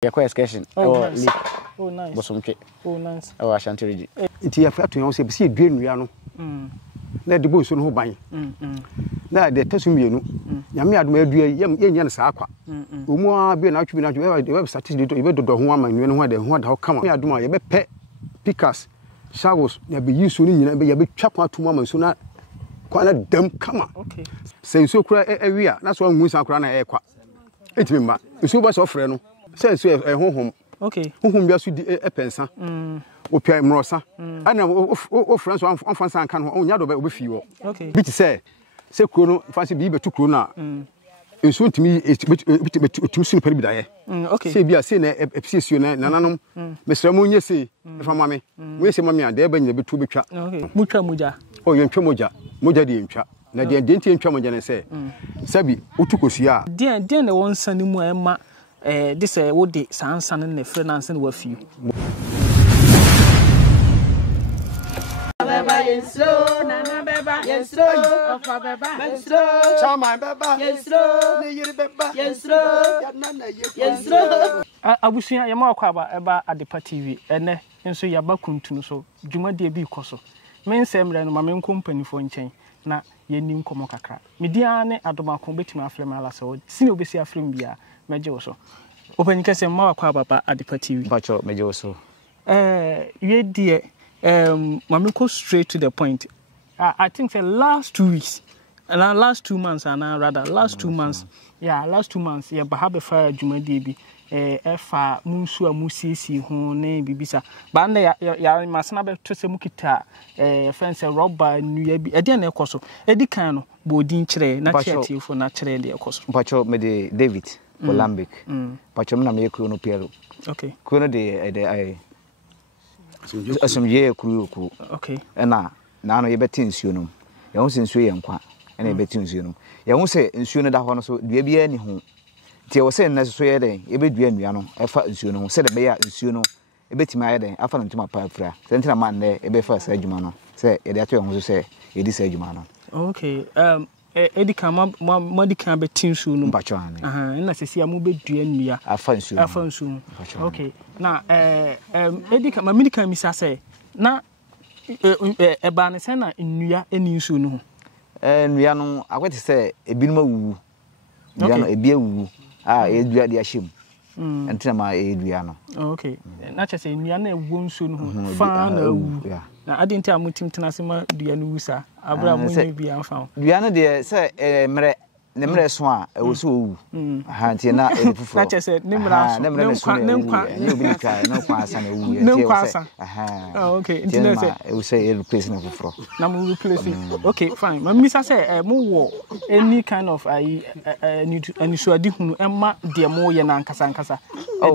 Yɛkɔ excursion. Oh, nice. Oh, nice. Bosomtwe. Oh, nice. Ashanti region. Nti ya fato yon se bi se dua nua no. Na de bo so no ho ban. Na de tasu mienu. Nyame adoma adua yenya ne saa kwa. Omu a bi na atwi na atwi we statistics do dodo ho ama nua no ho de ho da ho kama. Nyame adoma ye be pɛ pickers, shovels, ya be yiso ni nyina be ya be twa kwa to ama so na kwa na dam kama. Okay. Se so kura awi a na so anwu san kura na e kwa. Etimi ma. So ba so frɛ no. Se so honhom. Okay. Honhom bia so di pensa. Opia mrosa. Ana o friends on fansa kan ho onya do be obefi wo. Okay. Bi ti say kuro no fansi bi betu kuro na. Enso ntimi betu sun pari bidaye. Okay. Say bia say na episio na nananom. Mesra mo nye say fa mame. Mo say mame a de ba nyina betu betwa. Okay. Mutwa moja. Oh yentwa moja. Moja de yentwa. Na de enti yentwa moja ne say. Sabi otukosia. Den na won sane mu ema this wo de sansan na finance na wafiu. Beba yesro nana beba yesro ofa beba yesro Chama beba yesro ne yiri beba yesro nana yesro Abusua ye ma kwa ba eba Adepa TV ene nso ya ba kuntunu so dwumade bi koso men semre no ma men company fo nchen na ye nim komo kakra media ne adomako betimi afrem ala so sine obesi afrem bia meje wo so open kese ma kwa baba Adepa TV Bacho meje wo so ye die mama go straight to the point. I think the last 2 weeks, last 2 months, and rather last 2 months, last 2 months, have fire Juma Debi, Efa Musu Musisi, Hone, Bibisa, Banda, Masana to Semukita, fence a robber, New Year, a dinner coso, Edicano, Bodin Tre, natural for natural de cost. Bacho me David Olambic. Bacho na me kuno Piero. Okay. Kuno de asomye kuru okay na no ye beti nsuo no ye ho se nsuo ye nkwa na ye beti nsuo no ye ho se nsuo no da ho no so dua bia ni ho tie wo se na so ye den ye be dua nua no e fa nsuo no se de be ya nsuo no e beti ma ye den afa no ntuma pa afra se ntina ma ne e be fa sa adwuma no se ye de ato ye ho so se ye di sa adwuma no okay edika madika beti nsuo no bacho ane na sesi amu be dua nua afa nsuo okay na edika mamidika misa say na eba ne say na nnua eni nsuo no nnua no akwete say ebinuma wuwu nnua no ebia wuwu edua de ahyem entina ma edua no okay na chese nnua na ewo nsuo no fa na wu na adinti amutim tena se ma dua no wusa abra mu nye bia amfa dua no de say mere ne mre so a e wo so wu nti na e fufuro na chese ne mra so ne nkwa ne obi try no kwa asa na wu ne nkwa asa okay nti na say e wo say e replace na fufuro na mu replace okay fine ma misa say mo wo any kind of anisuadi hunu emma de mo ye na nkasa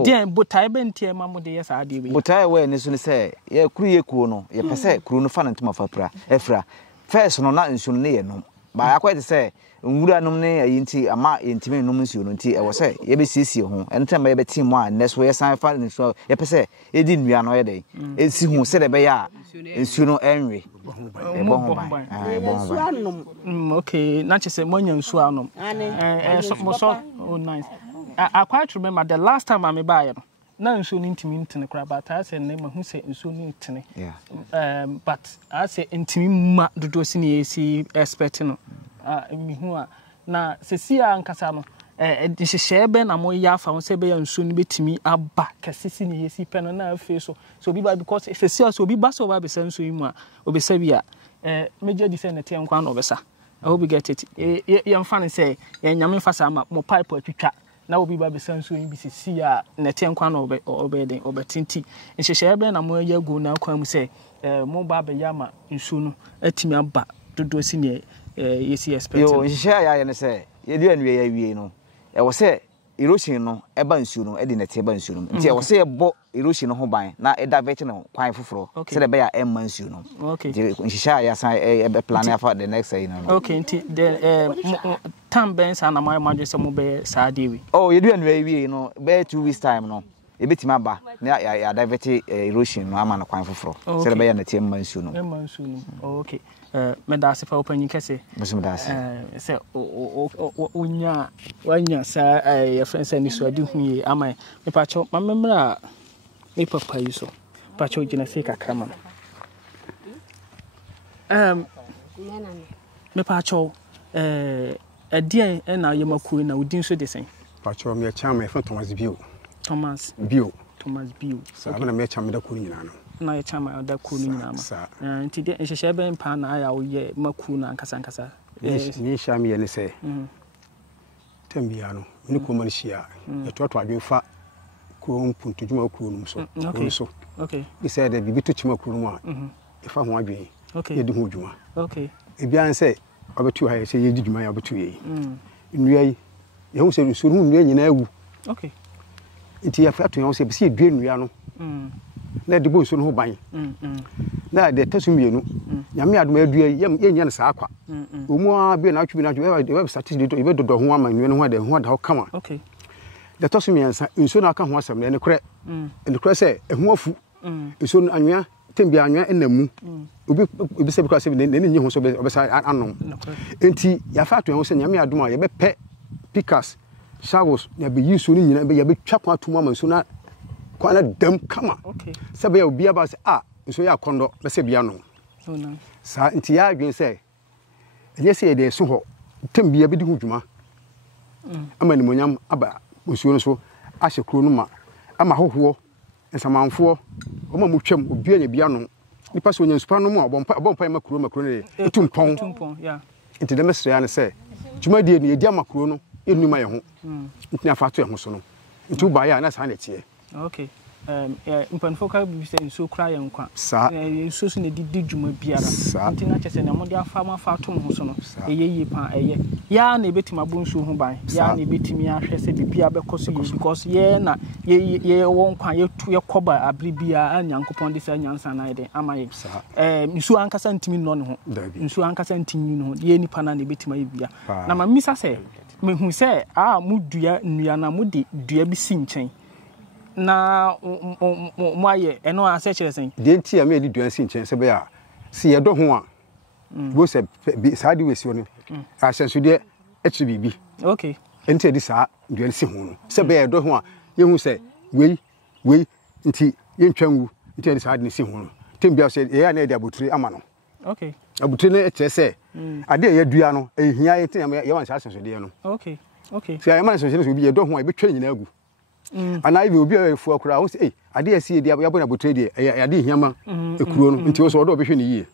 de botai bentie ma mo de yes ade we botai we ne so ne say ye kuru ye kuo no ye pese kuru no fa na ntuma fa pra efra first no na nsu ne ye no ba akwete say nwura nom ne ayinti ama yentime nom nsuo no nti e wo se ye be siesie ho entema ye be team a neso ye san fa nsuo ye pese edi nnua no ye dey esi hu se de be ya nsuo no enwe e bo ho ban okay na chese monya nsuo anom so oh nice I quite remember the last time I buy it na nsuo ni ntimi ntene kra but I say na mahu se nsuo ni ntene but I say ntimi ma dodo si ni esi expect no mihu a na sesi a nkasa no nhyehyɛ be na mo ya fa ho se be ya nsuo no betimi aba kasisi ni yesi pe no na afi so obi ba because sesi a so obi ba so ba be san nsuo yi mu a obesa bi a meje di se na te nkwa na obesa I hope you get it ye mfa ne se ye nyame fa sa ma mo pipe atwitwa na obi ba be san nsuo yi bi sesi a na te nkwa na obeden obetinti nhyehyɛ be na mo ya go na akwa mu se mo ba be ya ma nsuo no atimi aba dodo si ni yes expect yo nhyehyɛ ya ne se ye di anwe ya wie no e wo se erosion no e ba nsuo no e di nete ba nsuo no nti e wo se e bo erosion no ho ban na e divert no kwan foforo se de be ya e man nsuo no okay nhyehyɛ ya san e be plan for the next year no okay nti the time ben sa na my imagine se mo be sa dey we oh ye di anwe wie no be 2 weeks time no ebetima ba na ya divert erosion no ama na kwan foforo se le be ya na tie mma nsuo no okay me da se fa opanyin kese musim da se se wanya sa ya friends ani so adi hu yi ama me pa cho mamemra me papa yi so pa cho gina se kakra me pa cho adien na yemaku na udin so de sen pa cho me chama fa Thomas Bio sa na me chama da ku nyina no na ya chama da ku nyina ma nti de nhehye ben pa na ya wo ye maku na nkasa ni sha me ne se tambia no ni ko man shia e to adwen fa ko mpuntu juma ku no so okay he said that bibi to chima ku no a e fa ho adwen ye di ho juma okay e bia se obetu ha ye se ye di juma ya obetu ye nua yi ye ho se so no nua nyina awu okay iti ya fa to ye se bi se dua nua no na de bo so no ho ban na de tasumbienu nyame adom adua ye nya na sa akwa omu a bi na atwi we statistics do do ho ama nua no ho de ho da ho kama okay de tasumbiensa nso na aka ho asem na ne kure se ehu afu nso anwea tembia anwea enamu obi se bi kwa se ne nyi ho so be sa anom enti ya fa to ye se nyame adom a ye be pe pikas showers na be yi so ni nyina be ye be twa kwa tuma ma so na kwa na dam kama okay sabe ya obi aba se nso ya kondo be se bia no sa nti ya adwen se enye se ye de so ho tembia be di ho dwuma ama ni monyam aba osuo no so ahye kro no ma ama hoho nsamanfo o ma mutwam obi anya bia no nipa so nya nsupa no mu obompa makro ne etumpon yeah nti de mesre ya ne se dwuma die ne yedi amakro no enuma ye ho nti afa to ye ho so no nti uba ya na sa na tie okay mpanfo ka bi se nso kra ye nkwa nso so ne di dwuma biara nti na chese na mo de afa to ho so no eye pa eye ya na ebetima bo nso ho ban ya na ebetimi ahwe se bibia bekoso ye because ye na ye wo nkwa ye tu ye koba abribia anyankopon de sa nyansa na ide amaye nso ankasa ntimi no ne ho nso ankasa ntimi no ho ye nipa na ebetima ye bia na ma misa se mehu se mu dua nnua na mu de dua bi si nchen na mo aye eno ase kire sen de nti ya me di dua si nchen se be ya si ye do ho a bo se sa di wesi no asenso de echi bibi okay enti di sa dua si ho no se be ye do ho a ye hu se wei nti ye ntwanwu nti di sa di si ho no tembia se ye ya na di abotire ama no okay abotire ne eche se ade ye dua no ehia ye tin ye wan sa asenso de no okay se ya ma asenso so bi ye do ho a be twa nyina agu ana ibe obi afu akura wo se ade asi edi abo na botre de ade hiama ekuro no nti wo so do behwe ne yie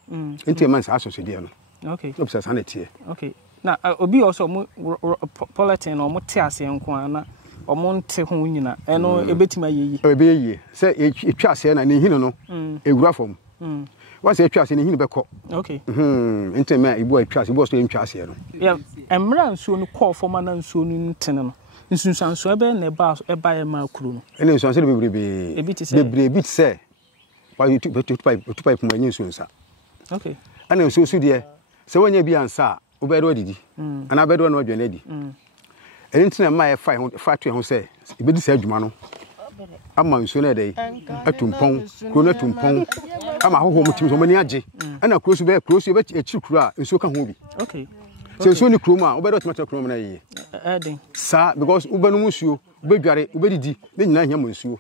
nti man sa aso de no okay obisa sa na tie okay na obi also mo politin no mo te ase nko ana omo nte ho nyina eno ebetima yeyi ebe yie se etwa ase na ne hinu no ewura fom wa se etwa ase ne hinu beko okay nti ma ibu etwa ase ibu so entwa ase no ya emra nsuo no call forma na nsuo no ntene no nsunsanso ebe na eba ya ma kuru no ene nsunsanso bebrebe se wa tu pipe mu anyi nsunsa okay ana nsunsu de se wonya bi ansa obedo adidi ana obedo na odwane adi ene ntina ma ya fa to ho se ibedi se adwuma no ama nsu na dai atumpon kuro na tumpon ama hoho mutim so mani age ana kuro su be echi kuro a nsu ka ho bi okay so nsu ni kuro ma obedo tomato kuro na yi sa because ubanu musuo ubedware ubedidi ne nyina hia mansuo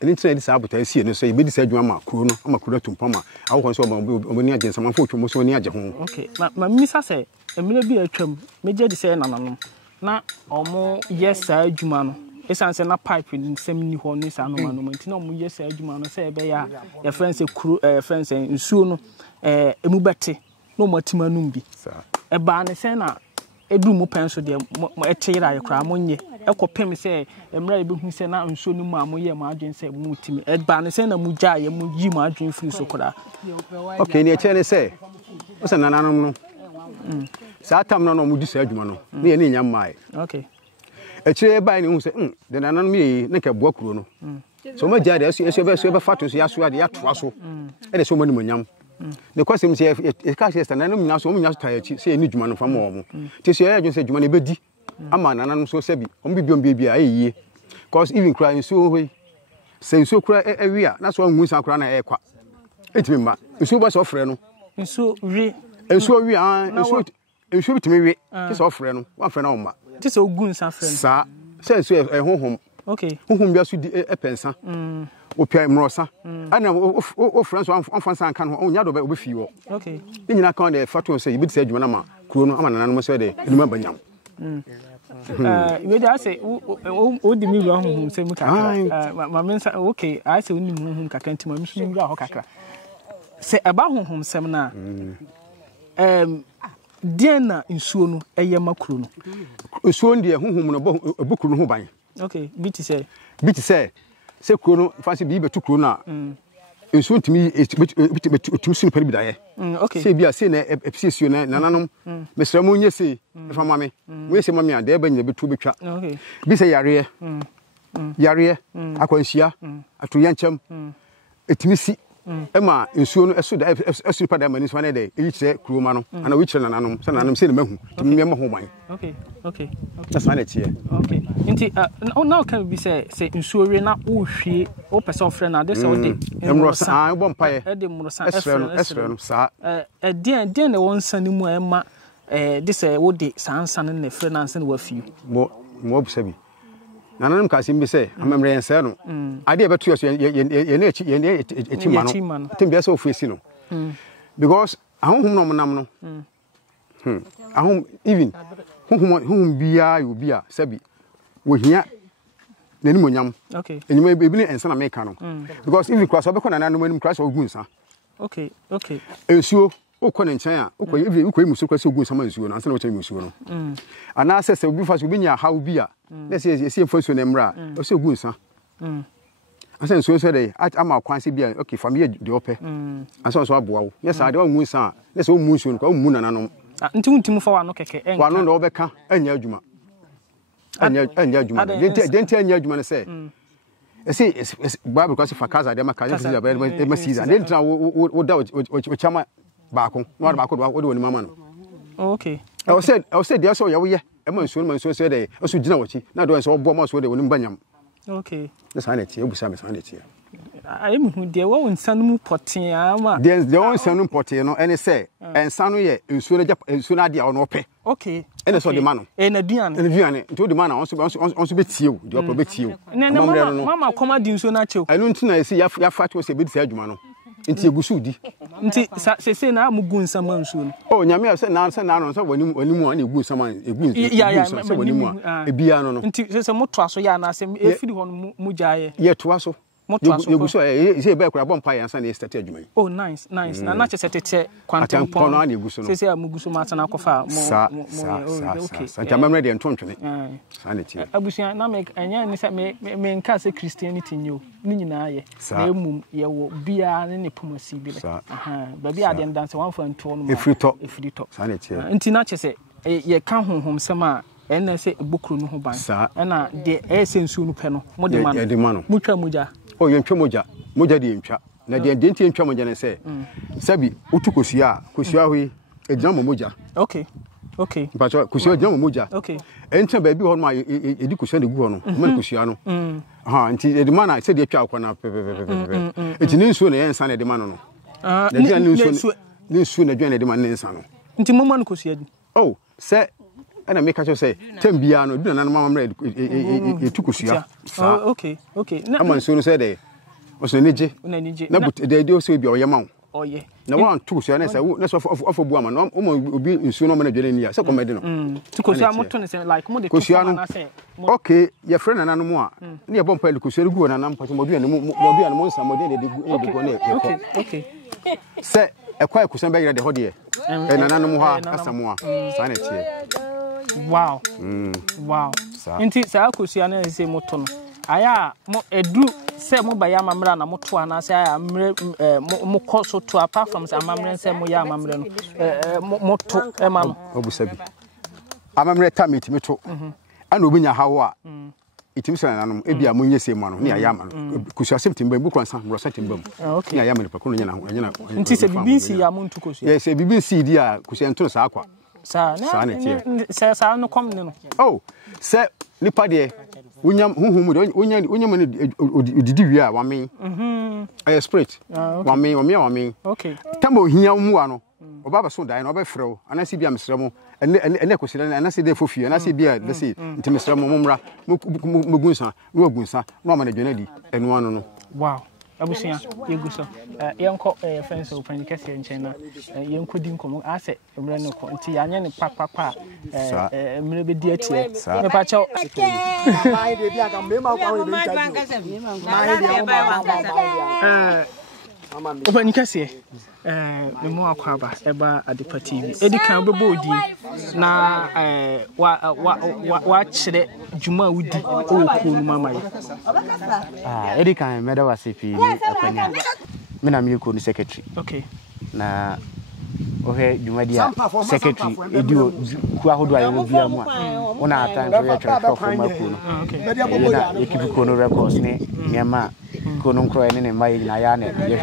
ene ntina di sa abota sie no so ibedi sa adwuma ma kuro no ama kuro tumpon ma awo so obani age nsama fo twom so ni age ho okay ma misa se emile bi atwam meje di se nananom na omo yes adwuma no esanse na pipe nsem ni ho no sa no manom ntina omo yes adwuma no se ebe ya ya friends kuro friends nsuo no emu bete no matima num bi eba ne se na edu mu penso de mo etira ye kra mo nye ekopem se emra e behu se na nsuo no mu amoye ma adwen se mu timi eba ne se na mu gya ye mu yi ma adwen firi so kra okay ne eche ne se o se nananom no sa tam no mu di sa adwuma no ne ye ne nya mai okay eche bai ne hu se de nananom ye ne ka boa kuro no so ma gya de eso be fato so ya so ade ya toa so e de so mo ni monyam the question is e ka se stand na mu nya so mu nya so tayachi se ni dwuma no fa mo mo ti se ya dwun se dwuma ne bedi ama nananom so se bi o bibia ayiye cause even cry so hoyi se nsuo kura ewi a na so anwu san kura na ekwa etimi ma nsuo ba so frɛ no nsuo wi nsuo bitimi wi ti so frɛ no wa frɛ na oma ti so ogun san frɛ no sa se nsuo honhom okay honhom bia so di epensa opia mrosa ana o frɛ so amfa san kan ho onya do be fi wo okay ni nyina kan de fato se yibi se adwuma na ma kuro no ama nananom se de enuma banyam we dey say o di mi ru ahun se mu kakra ma mensa okay I say uni mu kakra ntima mi so mi ru kakra se eba honhom sem na dia na nsuo no eye makuro no nsuo ndie honhom no bokuro no ho ban okay biti say se kuro no fancy bi betu kuro na nsuo ntimi betu sunu pari bidaye okay se bia se na epsiesuo na nananom mesra mo nye se fa mame mo yese mame ade ba nya betu betwa okay bi se yare akwanhia atoyancham etimi si ema nsuo no eso da eso pa da mani so na de eyi kire kuroma no ana wi kire nananom se nananom se ne mahu timi me ho ban okay that's why it's here okay nti now can be say nsuo we na wo hwie o pese of friend na de say o de emrosa bo mpaye e de mrosa esfre no sa den na won sane mu ema de say wo de sansan na friend na san wa fiu mo obusabi nananom ka sim bi say amamre yense no ade beto yeso ye na echi ma no tembia say ofuesi no because ahonhom no monam no ahom even hum bia yo bia sabi wo hia nani monyam okay enyima ebi ne ensa na meka no because if you cross obekọ nananom anim cross ogunsa okay ensuo okọ nchen a okọ emuso cross ogunsa ma ensuo no ansa na wo emuso no ana se obi fa so obi nya hawo bia na se fa so na mra o se ogunsa ansa ensuo so dey ama kwan se bia okay family de ope ansa so aboa wo yes ade wa munsa na se o munso no ko mu nananom nti untimu fa wano keke enka wano ndo obeka anya adwuma denti anya adwuma ne se ese bible kwase fakaza de maka yesi da ba season den tra wo da o chama baako no baako do woni mama no okay I said there so ya wo ye e ma nsuo se de osu gina wachi na do so obo ma so de woni mbanyam okay na sa na tie obusa me sa na tie I'm who dear one son potting. The one son potting, and say, and son, ye, and soon idea on ope. Okay, and I saw the man, and a dian, and Vian, to the man also bit you, the upper bit you. Mamma, commanding so natural. I don't know, I see your fat was a bit Sergman. Into Gusudi. Say now, Mugun someone soon. Oh, Yamia said, now, so when you want, you go someone, a good, a piano. There's a more trust, so yana, if you want Mujay. Yet to us. You go so say back with a bonfire and Sunday started you. Oh, nice. Na not just at it quantum pon you go so. Say Mugusu Matana Kofa. Okay. I'm ready and tongue. Sanity. Abusia na make anya ni say me nka say Christianity nyo. Ni nyina ye. Na mum ye wo bia ne ne pomosi bi. Ba bia dem dance one for nto no. If free talk. Sanity. Nti na che say ye ka honhom sem a ena say ebokuru no ho ban. Na de sensu no pe no. Mo de man. Mutwa muja. Oh, you moja de ntwa na de denti ntwa moja ne se sabi utukosua hwe ejama moja okay but kosua ejama moja okay enta ba bi ho no ma edi kosua de gu ho no ma kosua no nti de man na se de twa akwa na eti ne nsuo na yensa na de man no ne nsuo na dwan na de man ne nsa no nti mo man kosua di oh se ana make sure say tambia no du na na mama etukosua okay na man so no say dey o so neje na but dey o so bi o yema o ye na wan tukosua na say na so ofo bu ama no o obi nsuo no ma na dwele ni ya say komedi no tukosua moto ne say like mo de tukosua na say okay your friend na no mo a na ye bompa tukosua gu na na mpato mo bi na mo nsa mo de go na okay say ekwa ekusan be yere de ho de na na no mo ha asamo a sa na tie wow inti sa akosia na se moto no aya mo edu se mo ba ya mamra na moto ana se aya amre mo koso to apart from se amamre se mo ya amamre no moto e ma no obusabi amamre tamiti meto ana obinya hawo a itim se nanom e bia mo nyese mu ano ne aya ma no kosia september bu kwansa bro september ne aya ma ne pakunu nyina inti se BBC ya mo ntu kosia yes se BBC di a kosia nto sa akwa sa no kom ne no oh se nipa de unyam huhu mu unyam ne odidi wi a wame spirit wame okay tambo hia mu ano oba ba so dan na oba frɛw anasi bia mesrɛ ene kosira anasi de fofie anasi bia de se nti mesrɛ mo mmra mugunsa no agunsa no amane dwena di enu ano no wow abusia yegu so yenko friends open kese nchen na yenko di nkomo ase emre no ko nti anya ne papa emre be di atie me pa chaw mai de bia ka me ma kwa we open kese me mo akwaba eba Adepa TV edikan be bodi na wa chire juma wudi o ko nu mama yi edikan me da wasepi ni akwanya me na me ko ni secretary okay na ohe juma dia secretary edio ku ahodo ayo bia mu a ona atan so ye twa for maku no na ekipu ko no records ni nyama kono nkro ene ne mai na ya ne ye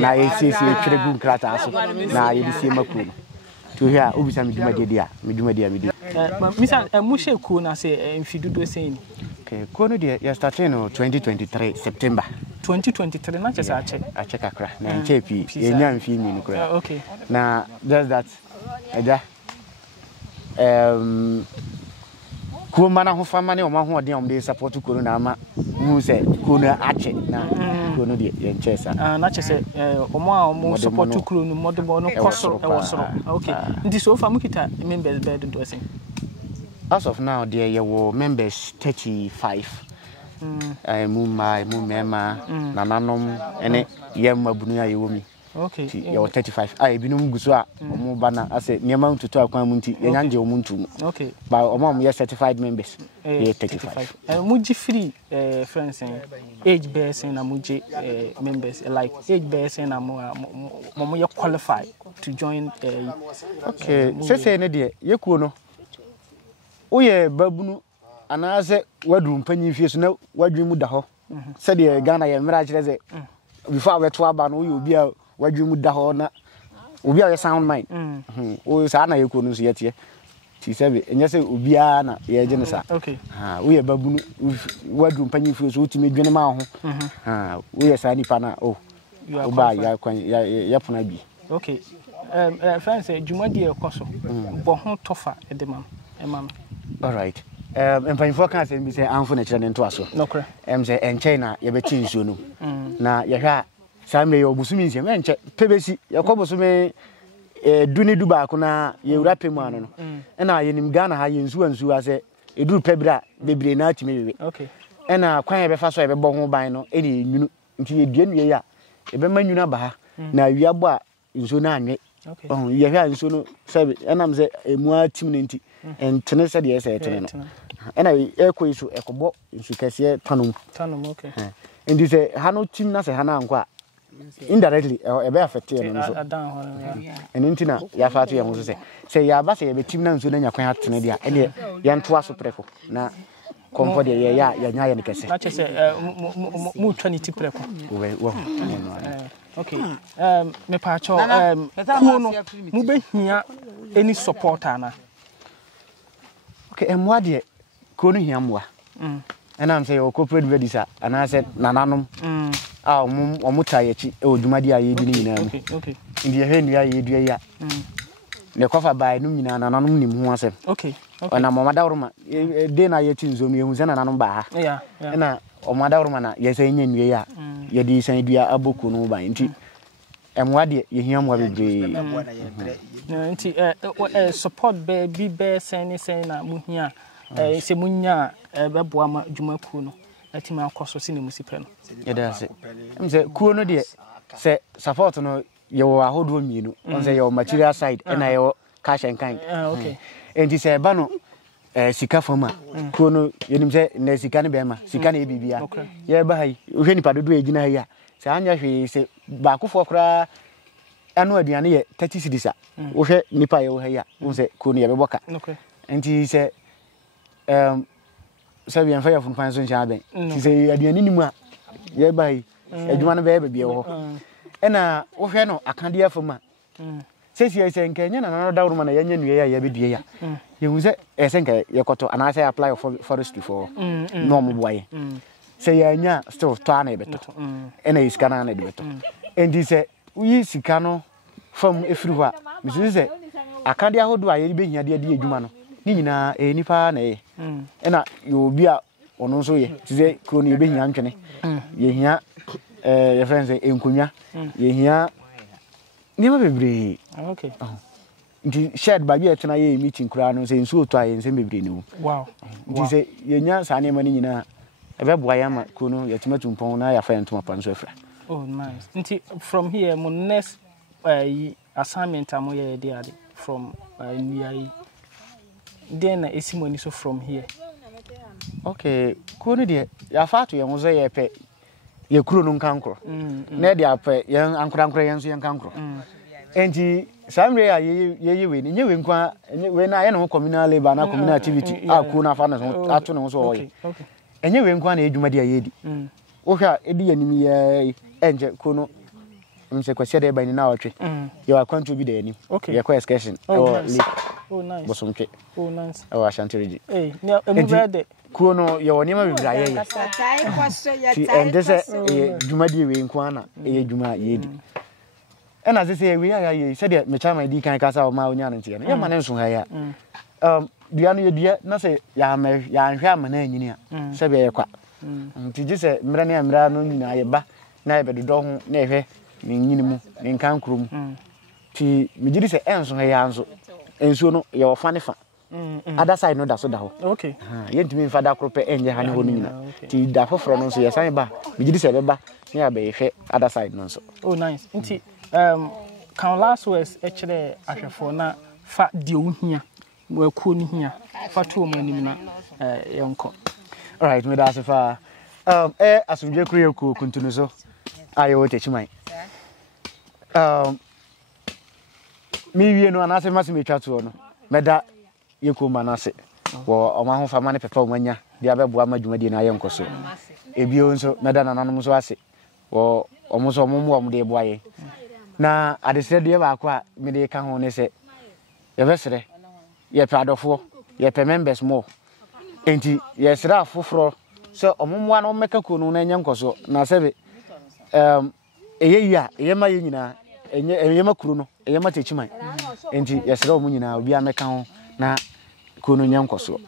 na ye sisi twere gu nkrata aso na ye di sie maku no to hia obisa me dwuma dia misa mushe ku na se mfidudo sen ni okay kono dia ya start no 2023 September 2023 na chesa ache kakra na nche pi ye nya mfi mi no kra okay na just that eja ko mana ho fama ne o ma ho ode om de support kono na ama mu se kono ache na kono de ye nchesa na chese o mo support kono modebo no kosoro e wosoro okay ndi so fa mukita members bed do sen as of now there ye wo members 35 mu mema na nanom ene ye mabunu aye wo mi okay ye 35 ai binum guso a omo bana ase niam ntutu akwan mu nti ye nyanje omo ntum okay ba omo ye certified members ye 35 muji free friends age base na muji members like age base na mo ye qualify to join okay sese ne de ye kuo no oye babunu anase wadu mpanyi fie so na wadwi mu da ho se de Ghana ye mra kire ze before we to aba no oye obi a wadwi mu da ho na obi a sound mind o sa na ye kuo no so yetie ti sebe enye se obi a na ye je ne sa okay oye babunu wadu mpanyi fie so utime dwene ma ho oye sa nipa na oba ya kwan ya pona bi okay friends jumadi e koso bo ho tofa edema emam all right empanyfo kan se mi se anfo na kire ne nto aso nokre se enche na ye beti nsuo no na ye hwa samle ye obusumi nse enche pebesi ye kobusumi duni duba ko na ye urape mu ano no na ye nim Ghana ha ye nsuo ase eduru pebra bebre na atime wewe okay na kwan ye befa so ye bebo ho ban no ene enwunu nti ye duanue ya ye be manwunu aba ha na wiabo a nsuo na anwe okay ye hwa nsuo no sabe enam se emu atim ne nti entene se de ye se etene no ena ekoi so ekobo nsu kese tanom okay ndi se ha no tim na se ha na anko indirectly e be affect ye no so eni ntina ya fa to ye ho se ya ba se ye be tim na nsu na nya kwan atene dia ene ye nto aso preko na komfort de ye ya nya ye ne kese na che se mu 20 preko wo okay me pa cho kuo no mu be hia any supporter na okay emwa de kuo no hia mwa and I'm say o corporate vedisa and I said nananom omo tayechi e odwumadi aye bi ni nyina okay ndi he ndia ye dua ya ne kofa bai no nyina nananom nim ho asem okay na mama dawroma de na ye tinzo mi ehu se nananom ba ha yeah na o mama dawroma na ye se nyanwie ya ye di san dua aboku no ba nti emwa de ye hia mwa bebre nti support be sen na mu hia se munya beboa ma dwumaku no atima akoso se ne musipre no yeda se mse kuo no de se support no ye wo ahodo mienu on se ye material side na ye cash and kind okay enti se ba no sika fama kuo no yenim se na sika ne be ma sika na bibia ye ba hai ohwe nipa dodo egina hai a se anya hwe se ba kofo kra anu aduane ye 30 cedis a ohwe nipa ye wo hai a on se kuo no ye beboka enti se sabi en fire fun pan so ncha ben ti se aduane ni mu a ye bai adwuma no be bia wo e na wo hwe no akade afama Say Kenya and another woman, a young year, ya. You say, I think you got to, and I say apply for forestry for normal way. Say, yeah, still trying a bit, and a scanner a bit. And he said, we see cano from everywhere. Mrs. I can't hold I be here, dear Jumano. Nina, any fan, eh? And you'll be out on also ye. Today, could you be Anthony? Ye here, your friends in Cunya, ye here. Never be okay. Shared by me at a meeting crown saying so try and send me new. Wow. He said, you're Sunny money in a web Wyama, Kuno, yet Matum Pona, your friend to my pansofra. Oh, nice. From here, my next assignment, I'm here from Niai. Then I see money so from here. Okay, Kuno, dear, your father, you was a pet. Your crunum cancro. Neddy up young Uncle young cancro. And he, some day ye win, you win when I know communal labor and communal activity. I could not find us afternoon so. And you win one age, my dear Yedi. Okay, Eddie enemy, Angel Kuno. I'm sequestered by an hour. You are going to be the okay. Your question. Oh, nice. Oh, nice. Oh, I shan't read it. Hey, now, Kuno, your name is Brian. And this is Jumadi in Kwana, a Juma Yedi. And as I say, we are said that my child, my dear, can cast out my own and yeah, my name's Haya. The only dear, not say, Yam, Yaman engineer, Sabia Quack. To just say, Mrania and Brano, Nayaba, never the dog, never, minimum, in Cancrum. Ti me say enso ha yanso enso no ye ofane fa other side no da so da ho okay yentimi fa da krope enje ha ne ho no nyina ti da foforo no so ye san ba me say beba ne ya be hwe other side no so oh nice nti kan last words e kire ahwefo na fa de ohia mo akuo ni hia fa to mo anim na yenko all right me da se fa asumje kure ko kuntunu so ayo te chimai me wie no anase mase me twato no meda yeko manase wo oma ho fa mane pepa omanya dia beboa madwumadi na ayenko so ebio nso meda nananom so ase wo omo so omo mo de boaye na adesere de ba ko a me de ka ho ne se ye besere ye pradofo ye pe members mo enti ye sira afoforo so omo mo na meka ko no na enyenko so na sebe eyeya eyema ye nyina eyema kuru no eyema techiman enti yesere omu nyina obi ameka ho na kono nyanko so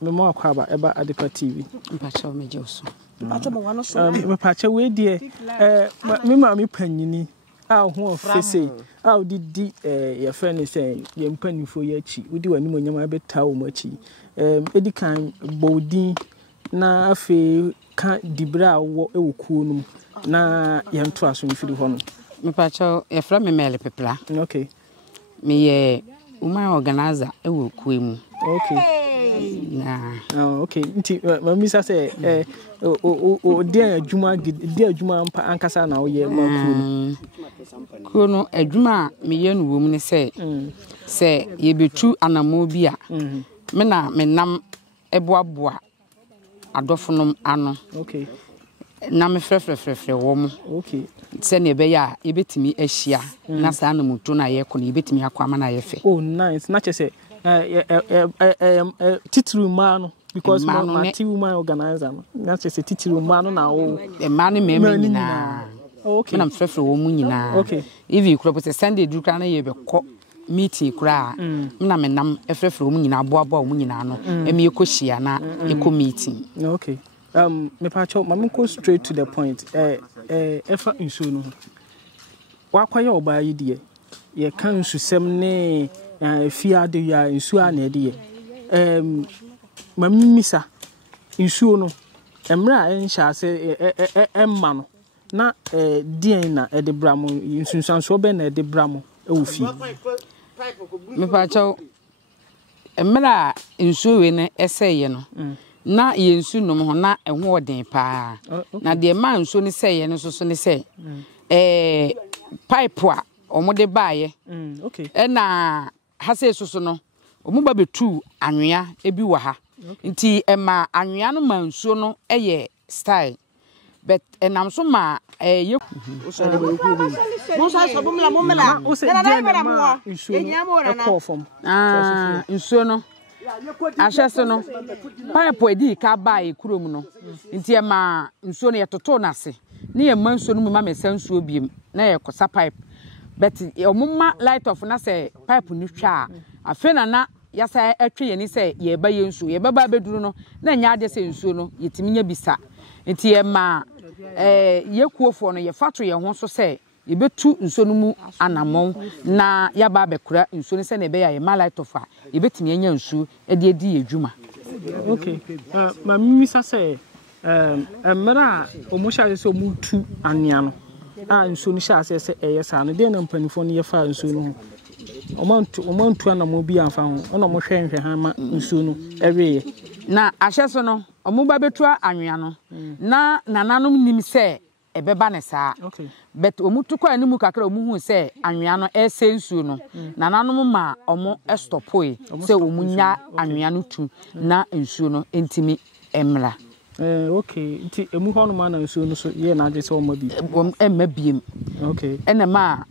me mo akwa ba eba Adepa TV mpacha o meje oso mpacha mo wano so me pacha we die me ma me panyini a ho ofese a odidi ye friend say ye mpanifo ye achi odi wani mo nyama beta wo machi edi kan bodin na afi kan dibra wo ewukuo no na ye nto aso mfiri ho no me pacha e fra me mele pepla okay me ye uma organizer ewukuo mu okay na okay nti mami sa say o de adwuma ampa ankasa na wo ye ma kuo no adwuma me ye no wo mu ne say ye betu anamo bi a me na me nam eboaboa adofonom ano okay na me frefrefrefre wo mu okay se ne be ya ye betimi ahia na sa na muto na ye ko na ye betimi akwama na ye fe oh nice na che say titru mano because my team woman organizer na che say titru mano na wo e mano me nyina okay na frefre wo mu nyina okay if you crop say Sunday du kra na ye be ko meeting kra na me nam frefre wo mu nyina aboabo wo mu nyina no e me ekohia na eko meeting okay me pa cho ma go straight to the point efa nsu no wa kwaye oba yi de ye kan nsu sem ne fiade ya nsu a na de ma mimisa nsu no emra ensha se emma no na dien na de bramo nsunsanso be na de bramo ewufi me pa cho emra nsu we ne eseye no na yensu nom ho na eho odin pa na de ma nso ni seye no so ni say pipe a omode baaye okay na ha say so no omu ba betu anwea ebi wa ha nti ema anwea no ma nso no eye style but enam so ma ye mo so so bumla mo mela o se je na ma nsuo no ahyeso no pipe edi ka ba e kurom no nti e ma nsuo no ye toto na se ne ye ma nsuo no mu ma mesa nsuo biem na ye kosa pipe but omumma light off na se pipe ni twa afi na yasa atwe ye ni se ye ba ye nsuo ye ba beduru no na nya ade se nsuo no yetimi nya bisa nti ye ma ye kuofo no ye fato ye ho so se ye betu nsuo no mu anamon na ya ba bekura nsuo no se na be ya ye ma light off a ye betimi nya nsuo e de edi edwuma. Okay ma mimisa se mera omusha se omutu ania no nsuo no sha se eyesa no de na mpanifo no ye fa nsuo no omantu anamo bi anfa ho ona mo hwenhwe ha ma nsuo no eweye na ahyeso no omuba betu anwea no na nananom nim se ebeba ne saa but omutu kwa animu kakra omuhu se anwea no ese nsuo no nananom ma omo stopoi se omunya anwea no tu na nsuo no entimi emra. Okay nti emu ho no ma na nsuo no so ye na age se omo bi emma biem. Okay enema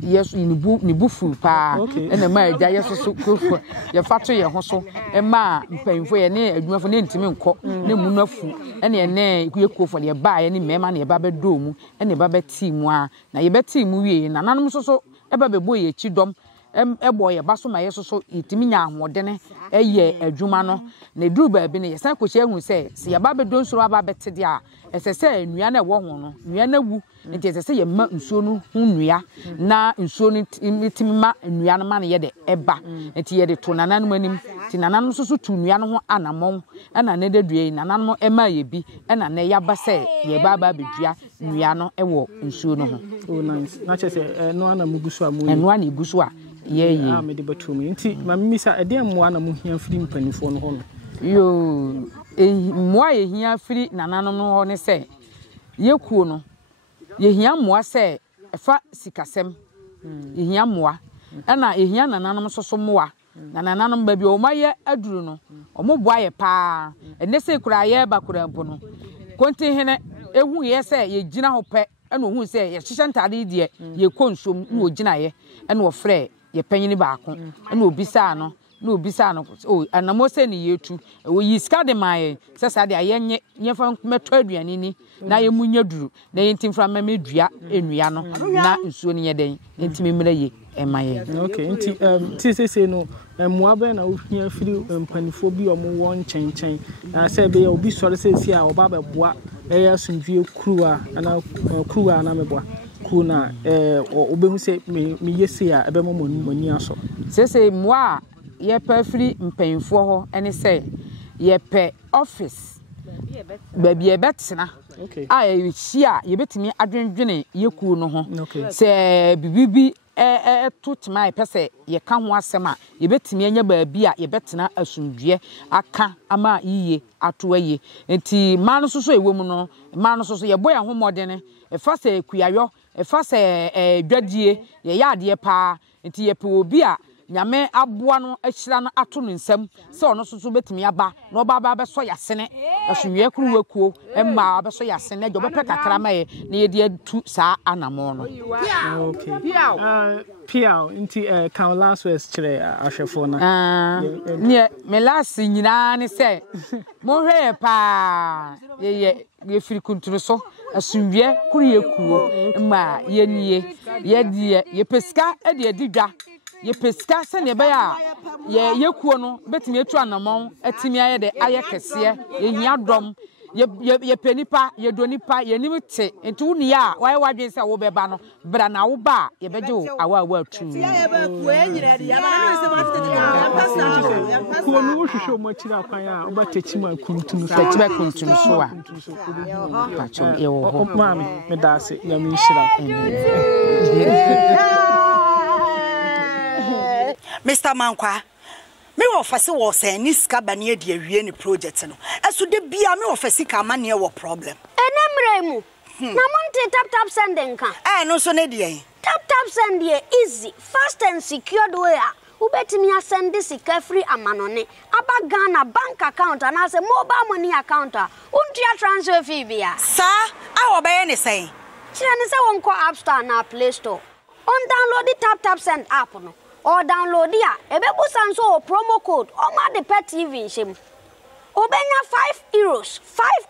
yes ni bufu pa ena ma agya yeso kofo ye fato ye ho so e ma mpanfo ye ne adwumafo ne ntimi nkọ ne munafu ena ye ne ye kofo ye ba ye ne mema na ye ba bedo mu ena ba beti mu a na ye beti mu wie na nanom so e ba bebo ye chidom ebo ye baso ma yeso so itimi nya ahode eye adwuma no na duru ba bi ne ye san kochi ehun se ye ba bedo nsoro aba beti dia esese nnua na ewo ho no nnua na wu nti esese ye ma nsuo no hu nnua na nsuo no itimi ma nnua no ma ne ye de eba nti ye de to nananom anim ti nananom so tu nnua no ho anamon na ne de due nananom ema ye bi na ne ya ba se ye ba bedua nnua no ewo nsuo no ho. Oh nice na chese no ana muguso amu eno ana ibuso a ye me de batumi nti ma mimisa ede mo ana mu hia firi mpanifo no ho no yo moa ye hia firi nananom no ho ne se ye kuo no ye hia moa se efa sikasem ye hia moa na ye hia nananom soso moa na nananom ba bi o maye aduru no o mo boa ye pa ene se kura ye ba kura mpo no konti hene ehu ye se ye gina ho pe na ohun se ye hihye ntade de ye konsom na ogina ye na ofre ye panyini baako na obisa no o anamo se ni yetu o yiska de mai se sa de ayenye fa meto aduane ni na ye munya duru na ye ntimfra memedua enua no na nsuo ni ye den ntimi mra ye emaye. Okay nti ti no muabe na ohia firi mpanifo bi o mo won chenchen na se be obi sore se si a oba beboa eya sunvie kruwa ana kruwa na meboa kuna obehu se me yesi a ebe mo moni aso se moa ye pa firi mpanfo ho ene se ye pe office baby e betena a ye hia ye betimi adwendwene ye ku no ho se bibibi to tmai pese ye ka ho asem a ye betimi anya baabi a ye betena asundue aka ama yiye ato aye enti ma no so ewom no ma no so ye boya ho modene e fa se kuayo e fa se dwadie ye yaade pa enti ye pe obi a nyame aboa no ahira no ato no nsam se ono so betimi aba na oba ba so yasene asundue kru wakuo emma ba so yasene jo bepe kakra maye na ye de tu saa anamo no. Okay piao nti kan last words kire ahwefo na ne me last nyina ne se mo hwe pa ye firi kunturu so asundue kru yekuo emma ye nie ye die ye peska e de adidwa ye peska se ne be ya ye kuo no betimi etu anamon atimi aye de aye kese ye hia dom ye penipa ye donipa ye nimte enti wuni ya wai wadwen se wo beba no bra na wo ba ye beje wo awa atu kuo no hwehwe mo akira akwan a oba techima kuntunu so a pachom ye wo ho mami me da se ya mi hira Mr. Mankwa, me offer wo say ni ska bane de awie ni project no. Eso de bia me offer sika ma ne wo problem. Enemremu. Na monte tap send nka. No so ne de. Tap send easy, fast and secure way. ubetimi asend sika free amanone aba Ghana bank account and as a mobile money account untia transfer fee bia sa a obaye ne say kire ne say won ko App Store na Play Store on download the tap send app no or download ya ebebusa nso promo code o ma the pet TV nshim obenya €5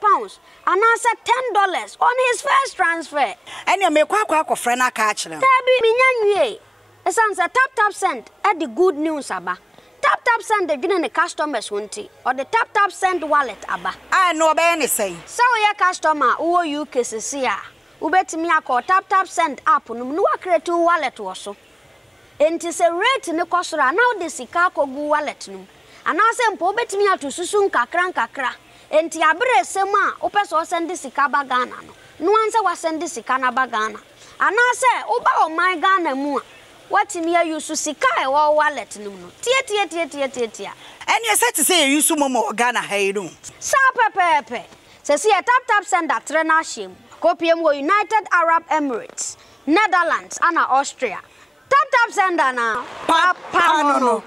£5 and answer $10 on his first transfer ene me kwa akofre na ka akire tabi minyanwie esan say tap send at the good news aba tap send the gene customers wonti or the tap send wallet aba ah no obaye ne say so your customer wo UK sesia ubetimi akọ tap send app no no create wallet wo so enti se rate ne kosora now the sika kogu wallet no anase mpo obetimi atosusu nkakra enti abre sema opeso send sika ba Ghana no anse wa send sika na ba Ghana anase oba o my Ghana mu a watimi ayusu sika e wo wallet no tie eni set say yusu momo Ghana hayiru sa pepepe se si tap send atre na hiem kopiem wo United Arab Emirates Netherlands and Austria tap send na papa no